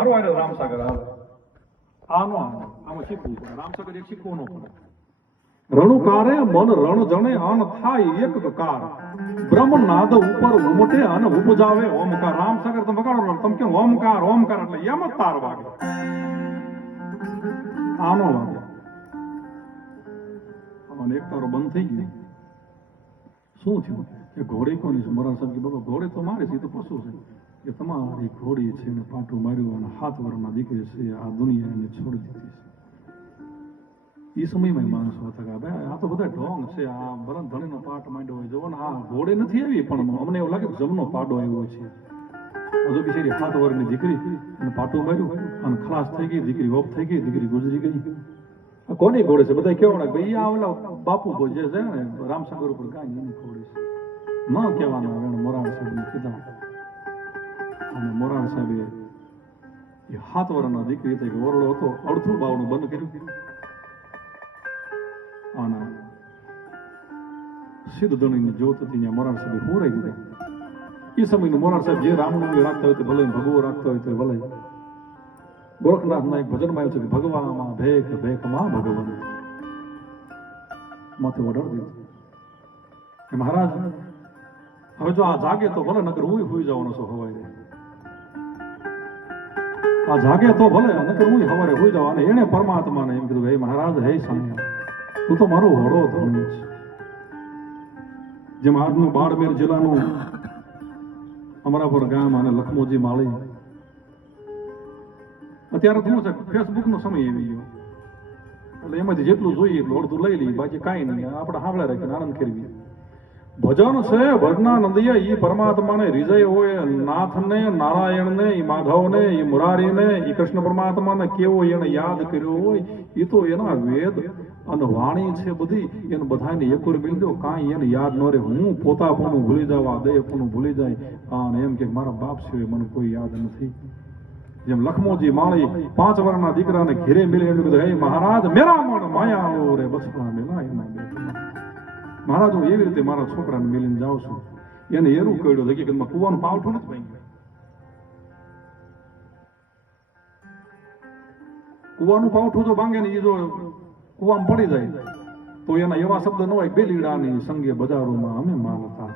મારો આને રામસાગર હાલ આનો આમાં શીખવું પડે. રામસાગર એક શીખવું ન પડે. રણુકારે મન રણ જણે અન થાય એક કાર બ્રહ્મ નાદ ઉપર ઉમટે અને ઉપજાવે ઓમકાર. રામસાગર તમે વગાડો તમે કે ઓમકાર ઓમકાર એટલે એમ જ તાર વાગે આનો વાગે. અને એક તારો બંધ થઈ ગયો. શું થયું એ ઘોડી કોની છે? મરા સાહેબ કે બાબા ઘોડે તો મારે છે, તો પશુ છે. કે તમારી ઘોડી છે ને પાટું માર્યું અને 7 વર્ષના દીકરી છે આ દુનિયાને છોડી દીધી છે. એ સમયમાં માણસો હતા કે ભાઈ આ તો બધા ઢોંગ છે, આ ભરણ ધણીનો પાટ માંડ્યો હોય. જોવો ને આ ઘોડે નથી આવી પણ અમને એવું લાગે જમનો પાડો આવ્યો છે. હજુ બિચારી 7 વર્ષની દીકરી અને પાટું માર્યું અને ખલાસ થઈ ગઈ, દીકરી ઓફ થઈ ગઈ, દીકરી ગુજરી ગઈ. કોની ઘોડે છે? બધા કેવા ભાઈ આ ઓલા બાપુ જે છે ને રામસાગર ઉપર કાંઈ એની ઘોડે છે ન કહેવાના. હવે મોરાર સાહેબને કીધા અને મોરાર સાહેબે એ 7 વર્ષના દીકરી થઈ કે ઓરડો હતો અડધું બાવનું બંધ કર્યું અને સિદ્ધ ધણીની જ્યોત હતી ત્યાં મોરાર સાહેબે ફોરાઈ દીધા. એ સમયનું મોરાર સાહેબ જે રામનવમી રાખતા હોય તો ભલે, ભગવો રાખતા હોય તો ભલે. ગોરખનાથના એક ભજનમાં આવ્યું છે કે ભગવામાં ભેખ ભેખમાં ભગવાન માથે વઢાડી દીધું કે મહારાજ હવે જો આ જાગે તો ભલે, નકર હું હોઈ જવાનો છું હવારે. આ જાગે તો ભલે, નકર હું હવારે હોઈ જાવ. અને એને પરમાત્માને એમ કીધું હે મહારાજ, હે સાંઈ તું તો મારો વડો ધણી છે. જેમ આજનું બાડમેર જિલ્લાનું અમરાપુર ગામ અને લખમોજી માળી, અત્યારે શું છે ફેસબુક નો સમય આવી ગયો એટલે એમાંથી જેટલું જોઈએ એટલું અડધું લઈ લઈએ, બાકી કાંઈ નહીં. આપણે સાંભળ્યા રાખીને આનંદ કરવી. ભજન છે ભજના નંદિયા ઈ પરમાત્માને હૃદય હોય, નાથને નારાયણને ઈ માધવને ઈ મુરારીને ઈ કૃષ્ણ પરમાત્માને કેવો એને યાદ કર્યો હોય એ તો એના વેદ અને વાણી છે બધી એને બધાને એકોર મિલી દો. કાંઈ એને યાદ ન રહે. હું પોતાપણું ભૂલી જવા દેહપણું ભૂલી જાય અને એમ કે મારા બાપ સિવાય મને કોઈ યાદ નથી. જેમ લખમોજી માળી 5 વર્ષના દીકરાને ઘેરે મિલે એમ કીધું હે મહારાજ મેરા મન માયા રે બસણા મેલા એના બેટમાં. મહારાજ હું એવી રીતે મારા છોકરાને મિલીને જાઉં છું. એને એરું કહ્યું હકીકતમાં કુવાનું પાવઠું નથી ભાઈ. કુવાનું પાવઠું જો ભાંગે ને એ જો કુવામાં પડી જાય તો એના એવા શબ્દ ન હોય બેલીડાની સંગે બજારોમાં અમે માલ હતા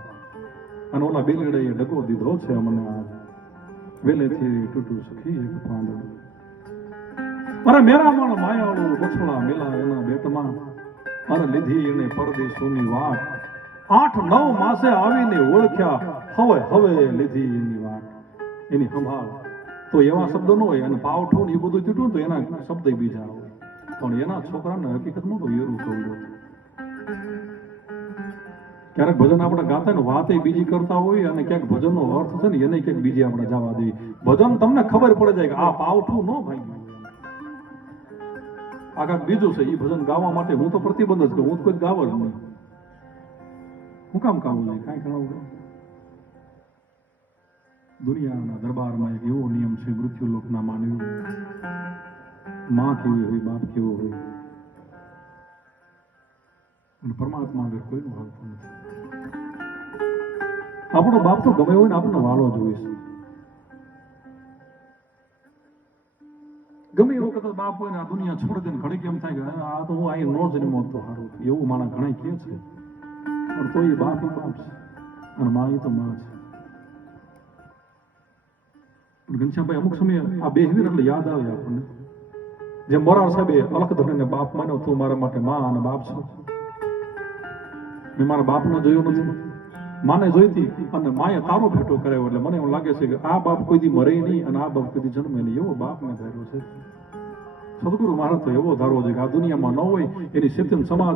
અને ઓલા બેલીડાએ ડગો દીધો છે અમને આજ વેલેથી તૂટું સખી એક પાંદડું. અરે મેરા મણ માયાળું બછડા મેલા એના બેટમાં અને લીધી એને પરદેશોની વાટ. 8-9 માસે આવીને ઓળખ્યા હવે હવે લીધી એની વાટ. એની સંભાળ તો એવા શબ્દ ન હોય અને પાવઠું એ બધું તૂટ્યું તો એના શબ્દ બીજા હોય. પણ એના છોકરાને હકીકતમાં તો એરું કહ્યું હતું. ક્યારેક ભજન આપણે ગાતા ને વાત બીજી કરતા હોય અને ક્યાંક ભજનનો અર્થ છે ને એને ક્યાંક બીજી આપણે જવા દેવી. ભજન તમને ખબર પડે જાય કે આ પાવઠું ન ભાઈ આ કાંક બીજું છે. એ ભજન ગાવા માટે હું તો પ્રતિબંધ જ કરું. હું તો કોઈ ગાવ જ નહીં. હું કામ ગાવું નહીં? કાંઈ ગણાવું? દુનિયાના દરબારમાં એક એવો નિયમ છે મૃત્યુ લોકના માનવી માં કેવી હોય, બાપ કેવો હોય, અને પરમાત્મા આગળ કોઈનું હાલતું નથી. આપણો બાપ તો ગમે હોય ને આપણને વાલો જોઈએ છે. ગમે એવો કદાચ બાપ હોય ને આ દુનિયા છોડી દે ને ઘડીક એમ થાય કે આ તો હું અહીં ન જન્મો તો સારું એવું મારા ઘણા કહે છે. પણ તો એ બાપ બાપ છે અને મા એ તો મા છે. ઘનશ્યામભાઈ અમુક સમયે આ બેહવીર એટલે યાદ આવે આપણને. જેમ મોરાર સાહેબે અલખધણીને બાપ માન્યો, તું મારા માટે મા અને બાપ છો. મેં મારા બાપને જોયો નથી, માને જોઈતી અને માએ તારો ભેટો કરાયો. એટલે મને એવું લાગે છે કે આ બાપ કોઈ દી મરે નહીં અને આ બાપ કોઈ દી જન્મે નહીં. એવો બાપ મેં ધાર્યો છે. સદગુરુ મહારાજ તો એવો ધારવો છે કે આ દુનિયામાં ન હોય એની સિદ્ધ સમાજ